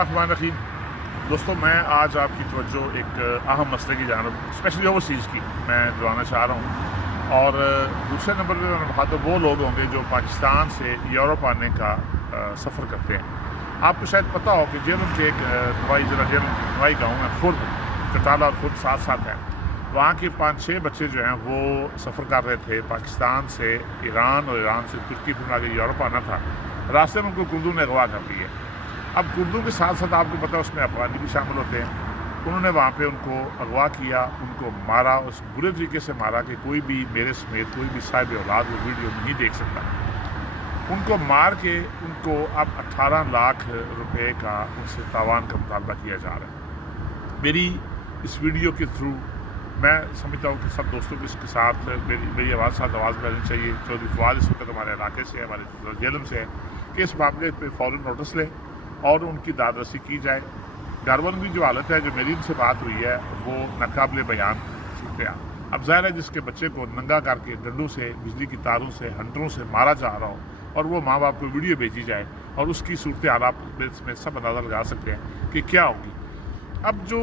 الرحمن الرحیم دوستوں، میں آج آپ کی توجہ ایک اہم مسئلے کی جانب اسپیشلی اوورسیز کی میں دلانا چاہ رہا ہوں، اور دوسرے نمبر پہ میں بتا تو وہ لوگ ہوں گے جو پاکستان سے یورپ آنے کا سفر کرتے ہیں۔ آپ کو شاید پتہ ہو کہ جیلم کے ایک نوائی گاؤں ہے خرد، چٹالہ اور خرد ساتھ ساتھ ہیں۔ وہاں کے 5-6 بچے جو ہیں وہ سفر کر رہے تھے پاکستان سے ایران، اور ایران سے ترکی، پھر آگے یورپ آنا تھا۔ راستے میں ان کو کردوں نے اغوا کر لی ہے۔ اب کردوں کے ساتھ ساتھ آپ کو پتہ ہے اس میں افغانی بھی شامل ہوتے ہیں۔ انہوں نے وہاں پہ ان کو اغوا کیا، ان کو مارا، اس برے طریقے سے مارا کہ کوئی بھی میرے سمیت کوئی بھی صاحب اولاد وہ ویڈیو نہیں دیکھ سکتا۔ ان کو مار کے ان کو اب 18 لاکھ روپے کا ان سے تاوان کا مطالبہ کیا جا رہا ہے۔ میری اس ویڈیو کے تھرو میں سمجھتا ہوں کہ سب دوستوں کو اس کے ساتھ میری آواز ملنی چاہیے۔ چودھری فواد اس وقت ہمارے علاقے سے، ہمارے جیلم سے ہے کہ اس معاملے پہ فوراً نوٹس لیں اور ان کی داد رسی کی جائے۔ گھر والوں کی جو حالت ہے، جو میری ان سے بات ہوئی ہے، وہ ناقابل بیان صورتحال۔ اب ظاہر ہے جس کے بچے کو ننگا کر کے ڈنڈوں سے، بجلی کی تاروں سے، ہنٹروں سے مارا جا رہا ہو، اور وہ ماں باپ کو ویڈیو بھیجی جائے، اور اس کی صورتحال آپ اس میں سب اندازہ لگا سکتے ہیں کہ کیا ہوگی۔ اب جو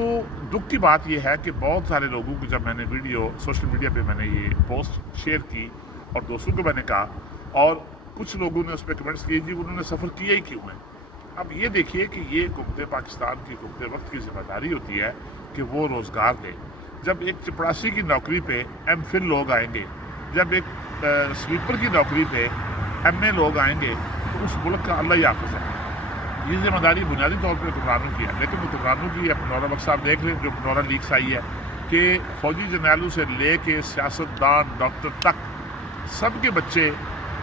دکھ کی بات یہ ہے کہ بہت سارے لوگوں کو جب میں نے ویڈیو سوشل میڈیا پہ میں نے یہ پوسٹ شیئر کی اور دوستوں کو میں نے کہا، اور کچھ لوگوں نے اس پہ کمنٹس کیے جی انہوں نے سفر کیا ہی کیوں ہے۔ اب یہ دیکھیے کہ یہ حکومت پاکستان کی حکومت وقت کی ذمہ داری ہوتی ہے کہ وہ روزگار دے۔ جب ایک چپڑاسی کی نوکری پہ ایم فل لوگ آئیں گے، جب ایک سویپر کی نوکری پہ ایم اے لوگ آئیں گے، تو اس ملک کا اللہ ہی حافظ ہے۔ یہ ذمہ داری بنیادی طور پہ حکمرانوں کی ہے، لیکن حکمرانوں کی نورا بخش صاحب دیکھ لیں جو نورا لیکس آئی ہے کہ فوجی جرنیلوں سے لے کے سیاستدان، ڈاکٹر تک سب کے بچے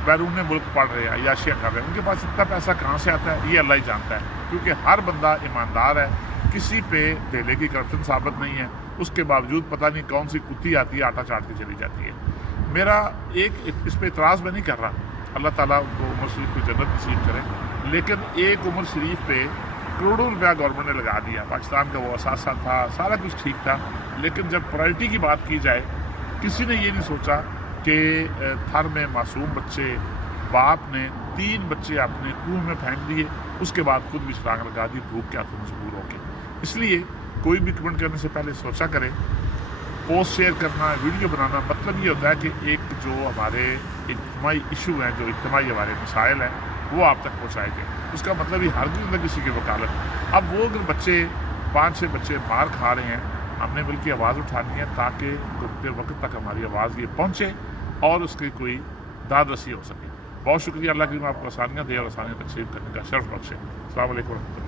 بیرون ملک پڑھ رہے ہیں، عیاشیاں کر رہے ہیں۔ ان کے پاس اتنا پیسہ کہاں سے آتا ہے یہ اللہ ہی جانتا ہے، کیونکہ ہر بندہ ایماندار ہے، کسی پہ دھیلے کی کرپشن ثابت نہیں ہے۔ اس کے باوجود پتہ نہیں کون سی کتی آتی ہے، آٹا چاٹ کے چلی جاتی ہے۔ میرا اس پہ اعتراض میں نہیں کر رہا، اللہ تعالیٰ ان کو عمر شریف کو جنت نصیب کرے، لیکن ایک عمر شریف پہ کروڑوں روپیہ گورنمنٹ نے لگا دیا۔ پاکستان کا وہ اثاثہ تھا، سارا کچھ ٹھیک تھا، لیکن جب پرائرٹی کی بات کی جائے، کسی نے یہ نہیں سوچا کہ تھر میں معصوم بچے، باپ نے 3 بچے اپنے کنویں میں پھینک دیے، اس کے بعد خود بھی چھلانگ لگا دی، بھوک کیا تو مجبور ہو کے۔ اس لیے کوئی بھی کمنٹ کرنے سے پہلے سوچا کرے۔ پوسٹ شیئر کرنا، ویڈیو بنانا، مطلب یہ ہوتا ہے کہ ایک جو ہمارے اجتماعی ایشو ہیں، جو اجتماعی ہمارے مسائل ہیں، وہ آپ تک پہنچائے گئے۔ اس کا مطلب یہ ہرگز نہ کسی کی وکالت۔ اب وہ اگر بچے 5-6 بچے مار کھا رہے ہیں، ہم نے مل کے آواز اٹھانی ہے تاکہ گزرتے وقت تک ہماری آواز یہ پہنچے اور اس کی کوئی داد رسی ہو سکے۔ بہت شکریہ، اللہ کریم آپ کو آسانیاں دے اور آسانیاں تقسیم کرنے کا شرف بخشے۔ السلام علیکم ورحمۃ اللہ۔